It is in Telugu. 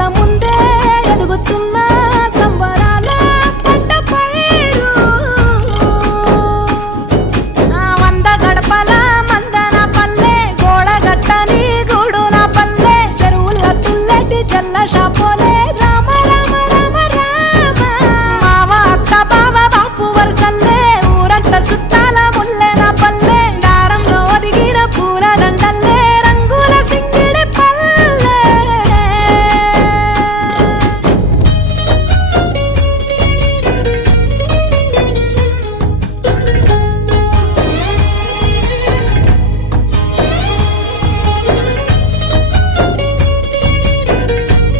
కళ్ళ ముందే ఎదుగుతున్న సంబరాల పంట పైరు వంద గడపల మందన పల్లె గోడ గట్టని గూడున పల్లె చెరువుల తుల్లటి జల్ల షాపోలే